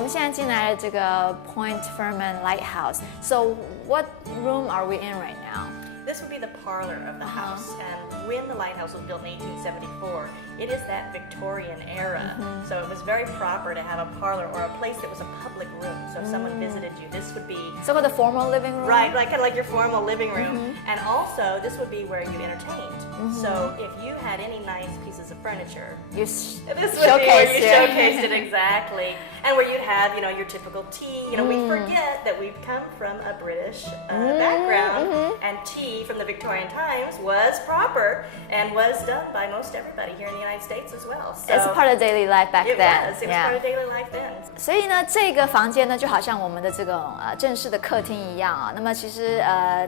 我们现在进来了这个 Point Fermin Lighthouse. So what room are we in right now? This would be the parlor of the house, and when the lighthouse was built in 1874, it is that Victorian era. So it was very proper to have a parlor or a place that was a public room. So if someone visited you, this would be So the formal living room? right, like kind of like your formal living room. And also, this would be where you entertained. So if you had any nice pieces of furniture, this would be where you showcased it exactly, and where you'd have, you know, your typical tea. You know, we forget that we've come from a British background, and tea from the Victorian times was proper and was done by most everybody here in the United States as well. So It's part of daily life back then. It was part of daily life then. 所以呢，这个房间呢，就好像我们的这个正式的客厅一样啊。那么其实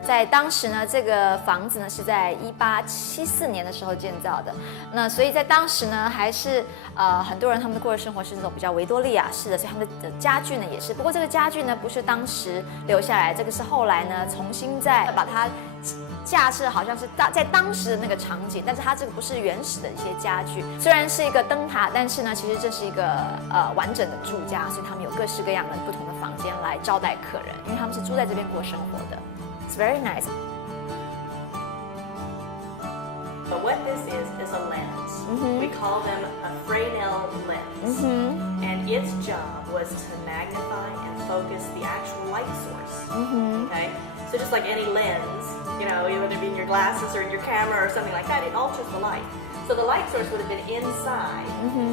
在当时呢，这个房子呢是在1874年的时候建造的。那所以在当时呢，还是很多人他们过的生活是这种比较维多利亚式的，所以他们的家具呢也是。不过这个家具呢不是当时留下来，这个是后来呢重新再把它架设，好像是在当时的那个场景，但是它这个不是原始的一些家具。虽然是一个灯塔，但是呢，其实这是一个完整的住家，所以他们有各式各样的不同的房间来招待客人，因为他们是住在这边过生活的。It's very nice. But what this is a lens. We call them a Fresnel lens. And its job was to magnify and focus the actual light source. Okay? So just like any lens, you know, whether it be in your glasses or in your camera or something like that, it alters the light. So the light source would have been inside,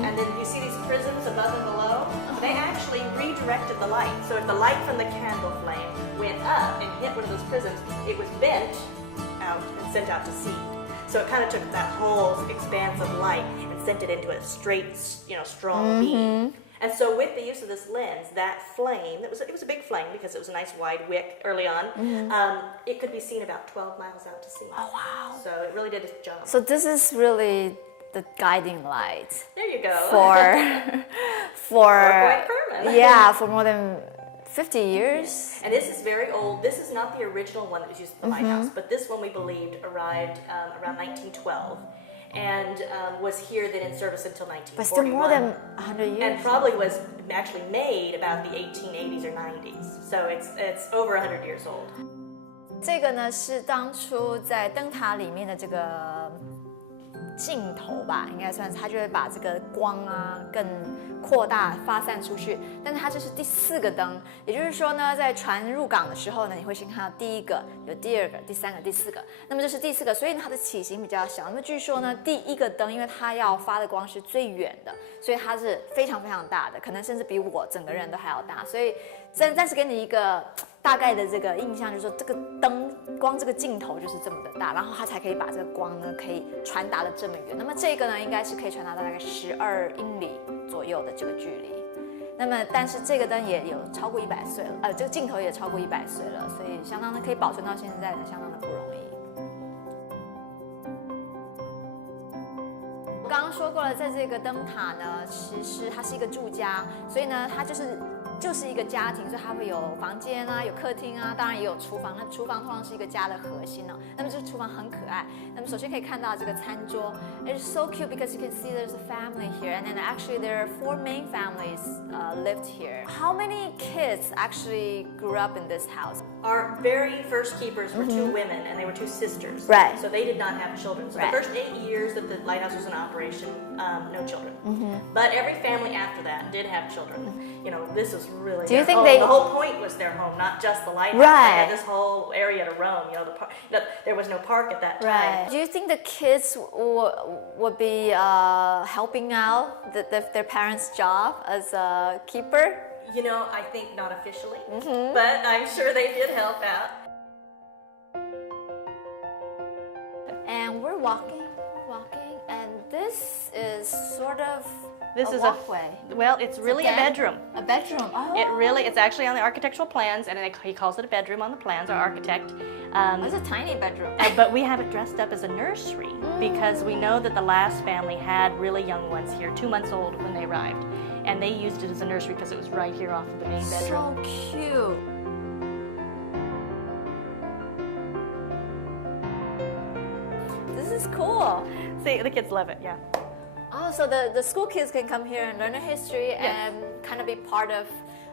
and then you see these prisms above and below? They actually redirected the light. So if the light from the candle flame went up and hit one of those prisms, it was bent out and sent out to sea. So it kind of took that whole expanse of light and sent it into a straight, you know, strong beam. And so with the use of this lens, that flame, it was a big flame because it was a nice wide wick early on, it could be seen about 12 miles out to sea. Oh, wow. So it really did its job. So this is really the guiding light. There you go. For Wayfarers. Yeah, for more than 50 years. And this is very old. This is not the original one that was used in the lighthouse, but this one we believed arrived around 1912. And was here then in service until 1941. But still more than 100 years. And probably was actually made about the 1880s or 90s. So it's over 100 years old. 这个呢是当初在灯塔里面的这个镜头吧，应该算是，它就会把这个光啊更扩大发散出去。但是它这是第4个灯，也就是说呢，在船入港的时候呢，你会先看到第1个、有第2个、第3个、第4个，那么这是第4个，所以它的体型比较小。那么据说呢，第1个灯，因为它要发的光是最远的，所以它是非常非常大的，可能甚至比我整个人都还要大。所以暂时给你一个大概的这个印象，就是说这个灯光这个镜头就是这么的大，然后它才可以把这个光呢可以传达的这么远。那么这个呢，应该是可以传达到大概12英里左右的这个距离。那么但是这个灯也有超过100岁了，这个镜头也超过100岁了，所以相当的可以保存到现在呢，相当的不容易。我刚刚说过了，在这个灯塔呢，其实它是一个住家，所以呢，它就是一个家庭，所以它会有房间啊，有客厅啊，当然也有厨房。那厨房通常是一个家的核心哦。那么这个厨房很可爱。那么首先可以看到这个餐桌 ，it's so cute because you can see there's a family here, and then actually there are 4 main families lived here. How many kids actually grew up in this house? Our very first keepers were 2 women, and they were 2 sisters. Right. So they did not have children. So the first 8 years that the lighthouse was in operation, no children. But every family after that did have children. You know, this was really. Do you think the whole point was their home, not just the lighthouse. Right. They had this whole area to roam. You know, there was no park at that time. Right. Do you think the kids would be helping out their parents' job as a keeper? You know, I think not officially, but I'm sure they did help out. And we're walking, and this is sort of This a is walkway. Well, it's really a bedroom. A bedroom. Oh. It's actually on the architectural plans, and he calls it a bedroom on the plans, our architect. It's a tiny bedroom. But we have it dressed up as a nursery because we know that the last family had really young ones here, 2 months old when they arrived. And they used it as a nursery because it was right here off of the main bedroom. So cute. This is cool. See, the kids love it, yeah. Oh, so the school kids can come here and learn the history and kind of be part of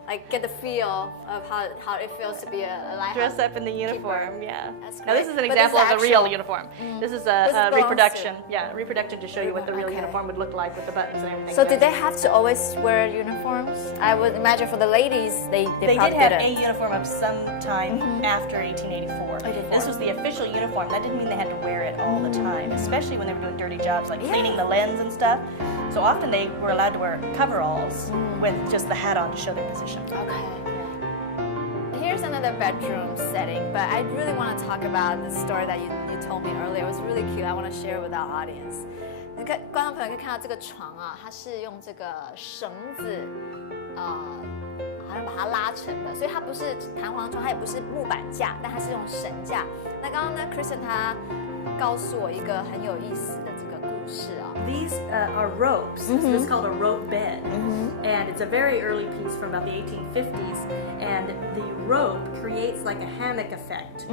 like get the feel of how it feels to be a lighthouse. Dress up in the uniform, yeah. That's Now this great. is an But example of the real actual- uniform. This is This a is belongs reproduction. to- Yeah, reproduction to show you what the real Okay. uniform would look like with the buttons and everything. So did they have to always wear uniforms? I would imagine for the ladies, they They probably did have a didn't. uniform of some time after 1884. 1884. This was the official uniform. That didn't mean they had to wear it all the time, especially when they were doing dirty jobs like cleaning the lens and stuff. So often they were allowed to wear coveralls with just the hat on to show their position. Okay. Here's another bedroom setting, but I really want to talk about the story that you told me earlier. It was really cute. I want to share with our audience. 你看，观众朋友可以看到这个床啊，它是用这个绳子，好像把它拉成的，所以它不是弹簧床，它也不是木板架，但它是用绳架。那刚刚呢 ，Kristen 他告诉我一个很有意思的这个故事啊。These are ropes. This is called a rope bed. And it's a very early piece from about the 1850s. And the rope creates like a hammock effect.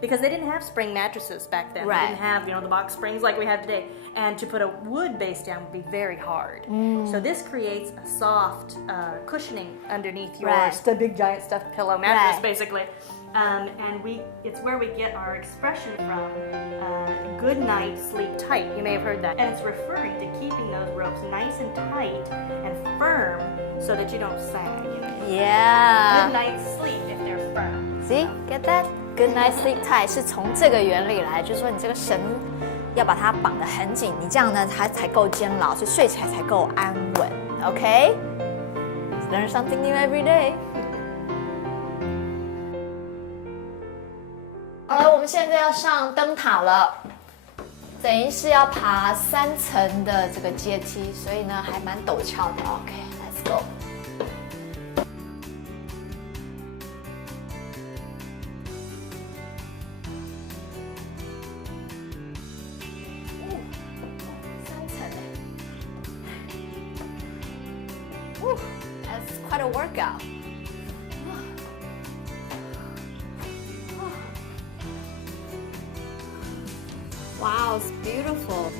Because they didn't have spring mattresses back then. Right. They didn't have, the box springs like we have today. And to put a wood base down would be very hard. So this creates a soft cushioning underneath your big giant stuffed pillow mattress, Right. basically. And it's where we get our expression from, good night, sleep tight. You may have heard that. And it's referring to keeping those ropes nice and tight and firm so that you don't sag. Yeah. Good night sleep if they're firm. See, get that? Good night sleep tight 是从这个原理来，就是说你这个绳要把它绑得很紧，你这样呢它才够坚牢，所以睡起来才够安稳。OK? Learn something new every day. 好了，我们现在要上灯塔了，等于是要爬3层的这个阶梯，所以呢还蛮陡峭的。OK, let's go. That's quite a workout. Wow, it's beautiful.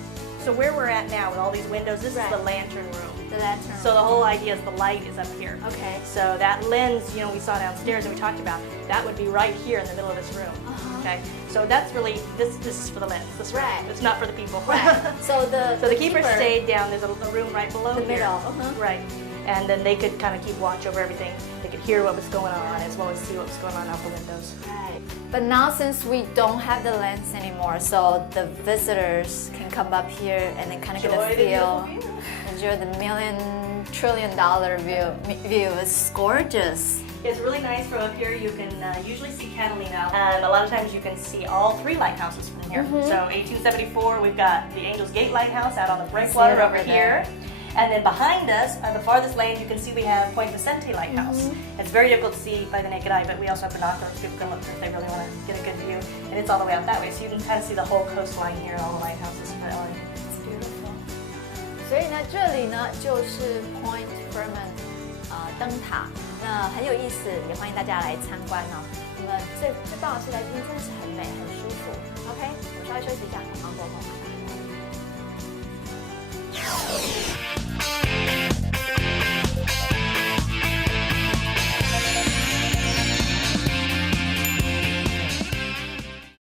So where we're at now with all these windows, this is the lantern room. The lantern. So the whole idea is the light is up here. Okay. So that lens, we saw downstairs and we talked about, that would be right here in the middle of this room. Okay. So that's really this is for the lens. This room. Right. It's not for the people. Right. So the keeper stayed down. There's a room right below the here. middle. Right. And then they could kind of keep watch over everything. They could hear what was going on as well as see what was going on out the windows. Right. But now since we don't have the lens anymore, so the visitors can come up here and then kind of get a feel. Enjoy the $1,000,000,000,000 view. It's gorgeous. It's really nice from up here. You can usually see Catalina, and a lot of times you can see all 3 lighthouses from here. So 1874, we've got the Angel's Gate Lighthouse out on the breakwater over here. And then behind us, on the farthest land, you can see we have Point Vicente Lighthouse. It's very difficult to see by the naked eye, but we also have binoculars. People can look if they really want to get a good view. And it's all the way out that way, so you can kind of see the whole coastline here and all the lighthouses. It's beautiful. 所以呢，这里呢就是 Point Ferman 灯塔，那很有意思，也欢迎大家来参观哦。那么最棒的是来这边真的是很美，很舒服。OK，我们稍微休息一下，马上过后。